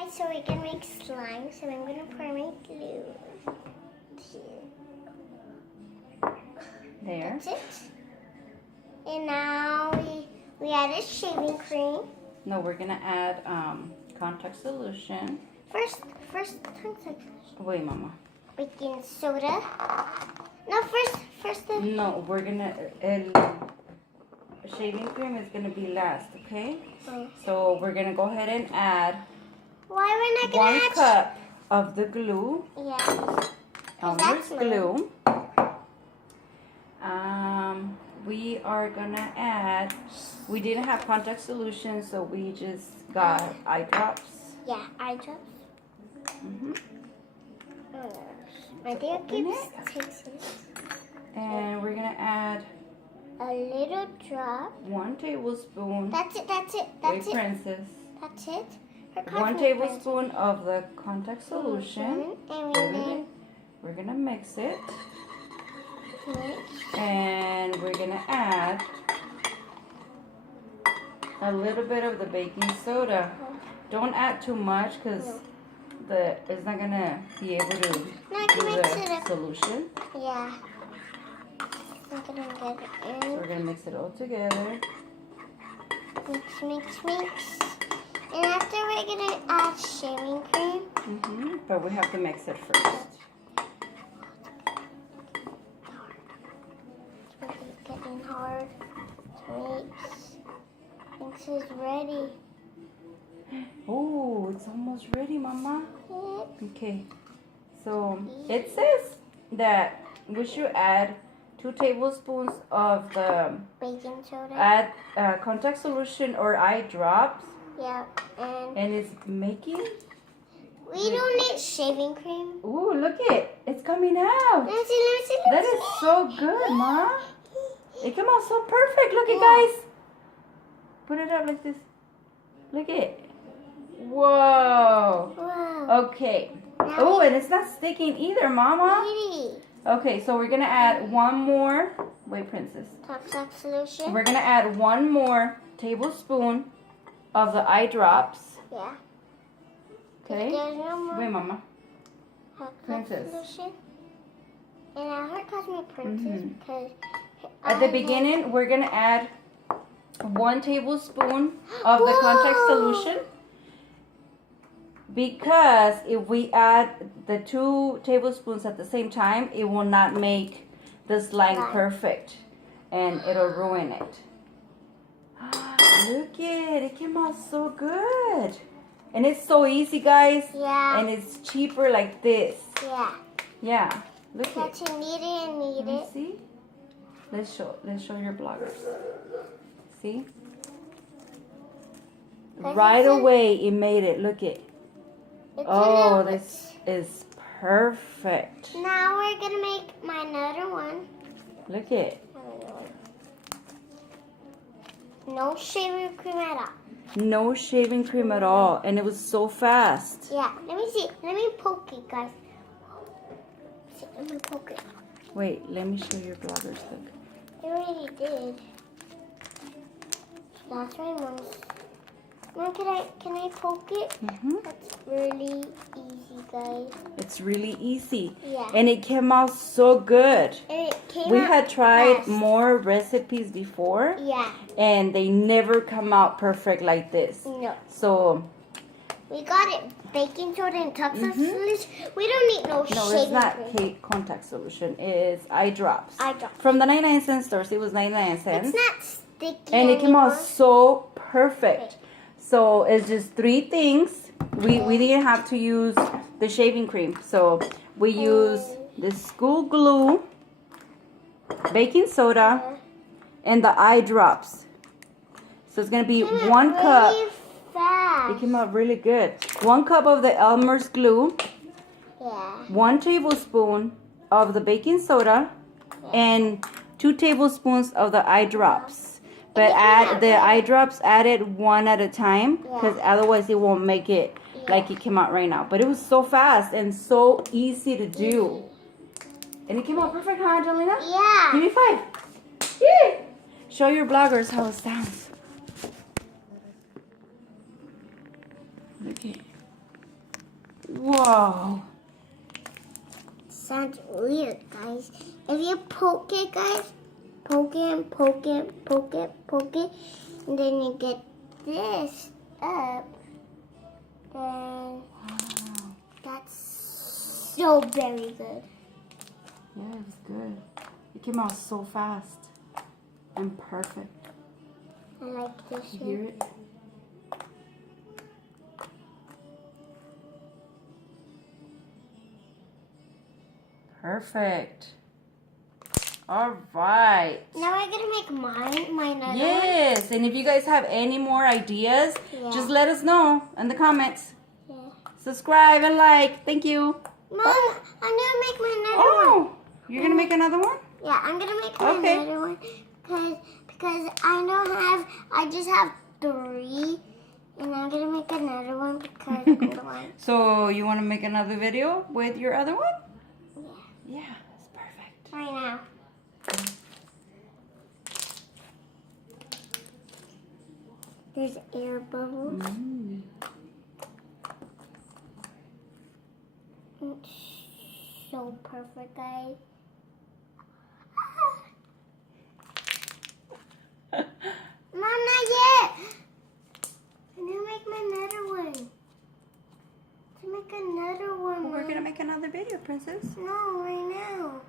Guys, so we can make slimes, and I'm gonna pour my glue here. There. That's it. And now we added shaving cream. No, we're gonna add contact solution. First contact solution. Wait, Mama. Baking soda. No, first the. No, we're gonna shaving cream is gonna be last, okay? Oh. So we're gonna go ahead and add Why we're not gonna 1 add? cup of the glue. Yeah. Elmer's that's glue. We are gonna add. We didn't have contact solution, so we just got eye drops. Yeah, eye drops. Mhm. Oh, my dad keeps tasting. And we're gonna add A little drop. 1 tablespoon. That's it. That's it. Wait, That's it. Princess. That's it. Her 1 cosmic tablespoon of the contact solution. And Put it we in. We're gonna mix it. mix. And we're gonna add a little bit of the baking soda. Don't add too much because it's not gonna be able to Now I do can mix it the up. solution. Yeah. I'm gonna get it So in. we're gonna mix it all together. Mix, mix, mix. And after we're gonna add shaving cream. But we have to mix it first. It's really getting hard to mix. This is ready. Oh, it's almost ready, Mama. Yeah. Okay. So it says that we should add 2 tablespoons of the Baking soda. contact solution or eye drops, Yeah. and it's making. We don't need shaving cream. Ooh, look it's coming out. Let me see, let me see, let That me is so good, Ma. It came out so perfect. Look Yeah. guys. Put it up like this. Look Whoa. Wow. Okay. Now Oh, and it's not sticking either, Mama. Pretty. Okay, so we're gonna add 1 more. Wait, Princess. Toxic solution. We're gonna add 1 more tablespoon of the eye drops. Yeah. Okay. If there's no more Wait, Mama. toxic Princess. solution. And I heard Cosmic Princess because At the beginning, we're gonna add 1 tablespoon of the contact Whoa. solution. Because if we add the 2 tablespoons at the same time, it will not make the slime Right. perfect, and it'll ruin it. Look it came out so good. And it's so easy, guys. Yeah. And it's cheaper like this. Yeah. Yeah. Look That you need it and need Let me it. see. Let's show your bloggers. See? Guys, Right listen. away it made it. Look it. It's Oh, a little this is perfect. bit. Now we're gonna make my another one. Look it. No shaving cream at all. No shaving cream at all, and it was so fast. Yeah. Let me see. Let me poke it, guys. See, let me poke it. Wait, let me show your bloggers. Look. It already did. That's my mom's. Mom, can I poke it? That's really easy, guys. It's really easy. Yeah. And it came out so good. And it came We out had tried fast. more recipes before, Yeah. and they never come out perfect like this. No. So, We got it. Baking soda and toxic solution. We don't need no, no, shaving it's not cream. contact solution. It's eye drops. Eye drops. From the 99-cent stores, it was 99 cents. It's not sticky And it came anymore. out so perfect. So it's just 3 things. We didn't have to use the shaving cream. So we use the school glue, baking soda, and the eye drops. So it's gonna be Came out 1 cup. really fast. It came out really good. 1 cup of the Elmer's glue, Yeah. 1 tablespoon of the baking soda, and 2 tablespoons of the eye drops. But add the eye drops added 1 at a time, because otherwise it won't make it like it came out right now. But it was so fast and so easy to do. And it came out perfect, huh, Angelina? Yeah. Give me 5. Yay! Show your bloggers how it sounds. Look at Whoa. Sounds weird, guys. If you poke it, guys, poke it and poke it, poke it, poke it, and then you get this up, then that's so very good. Yeah, it was good. It came out so fast and perfect. I like this You one. hear it? Perfect. All right. Now I'm gonna make my another Yes, and if you guys have any more ideas, Yeah. just let us know in the comments. one. Yeah. Subscribe and like. Thank you. Mom, I'm gonna make my another one. Oh, you're gonna make another one? Yeah, I'm gonna make my Okay. another one because I just have 3, and I'm gonna make another one because I'm the one. So you want to make another video with your other one? Yeah. Yeah, that's perfect. Right now. There's air bubbles. Mm. It's so perfect, guys. Mom, not yet. I'm gonna make my another one. To make another one. We're Mom. gonna make another video, Princess. No, right now.